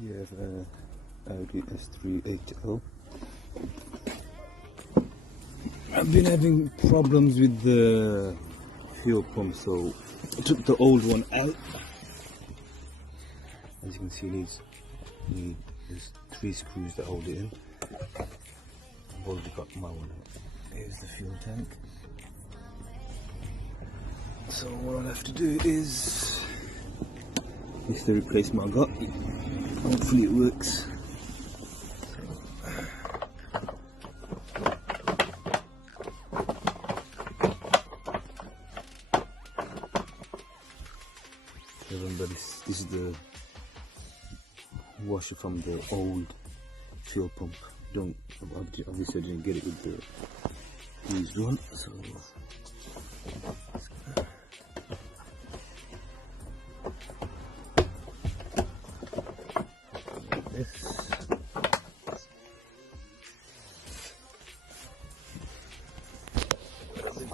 You have a Audi S38l. I've been having problems with the fuel pump, so I took the old one out. As you can see, there's 3 screws that hold it in. I've already got my one out. Here's the fuel tank. So what I'll have to do is the replacement I got. Hopefully it works. Remember, this is the washer from the old fuel pump. Obviously I didn't get it with the used one, so this.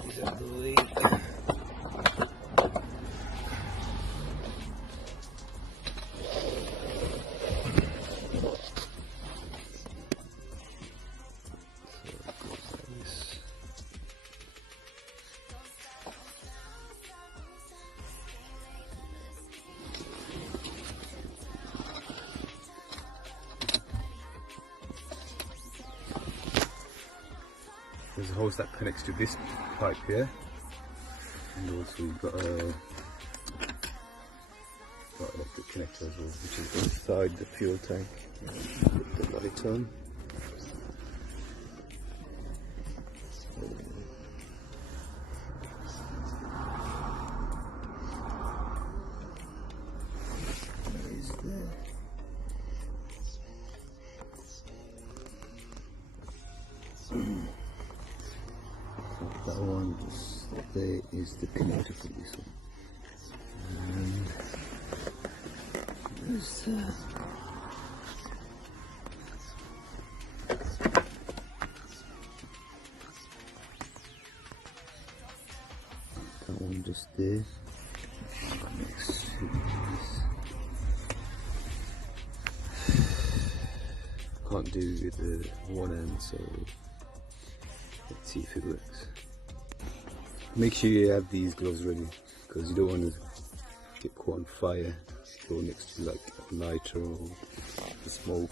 These out of the way. There's a hose that connects to this pipe here, and also we've got electric connector as well, which is inside the fuel tank. Put the light on. Where is that? That one, just there is the connector for this one. And there's that one just there. Next to this. Can't do it with the one end, so let's see if it works. Make sure you have these gloves ready, because you don't want to get caught on fire. Go next to like nitro or the smoke.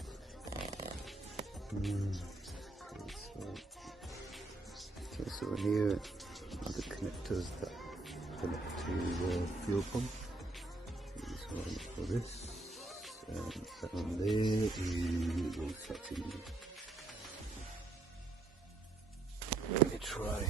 So here are the connectors that connect to the fuel pump. This one for this, and that one there, and it goes back in. Let me try.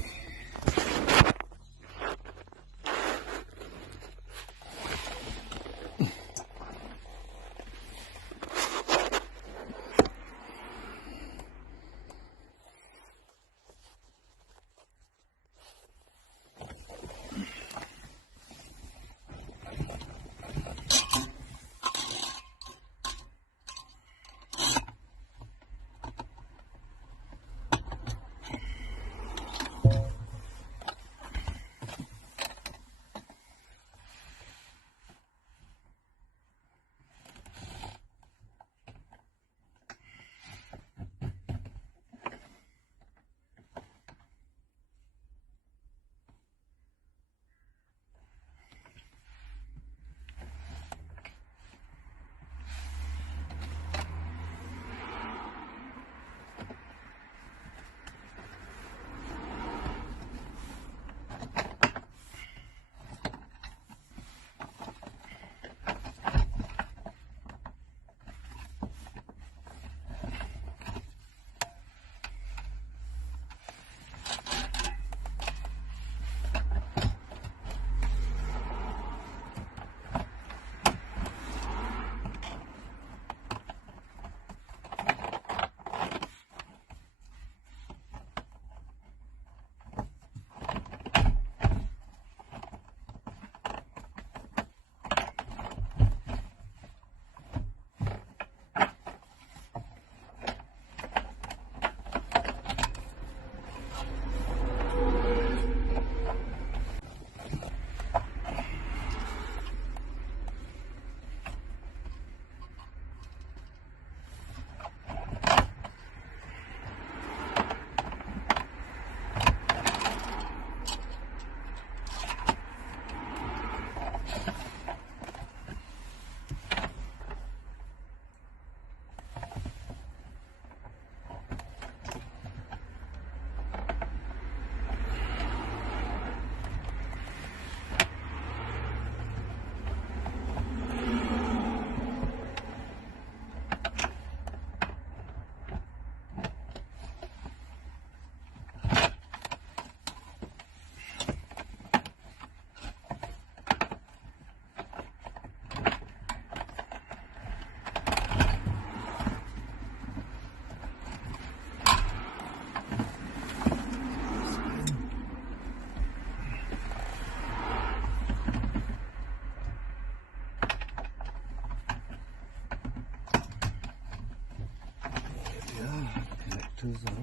connectors are.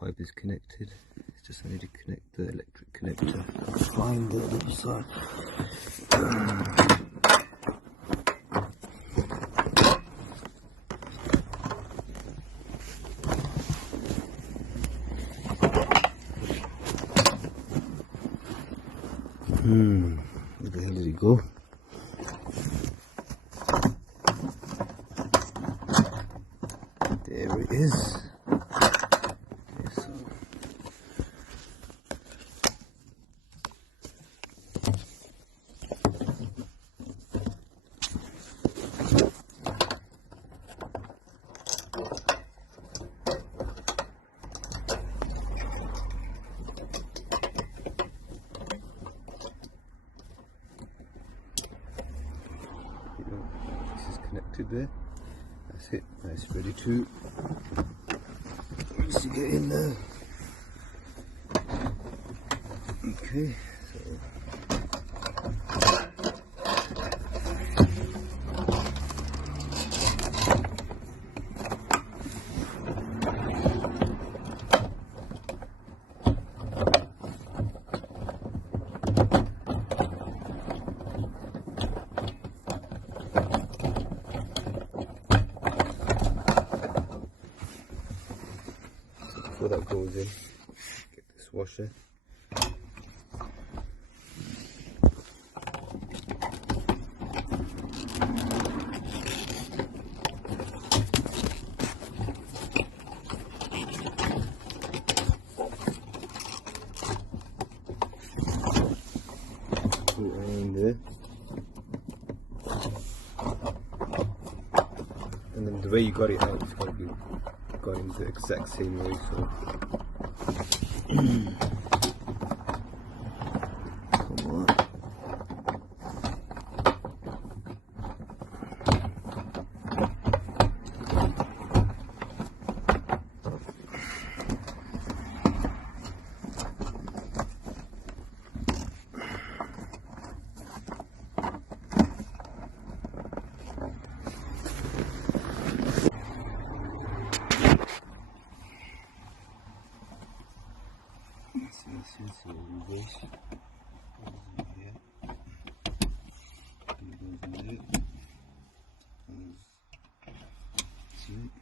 Pipe is connected. It's just I need to connect the electric connector. Find the other side. Where the hell did he go? There it is. This is connected there. That's it. That's ready to get in there. Okay, so before that goes in, get this washer. Put it in there. And then the way you got it out, it's got to be got in the exact same way, so come on. So reverse goes in here, and goes in there. See?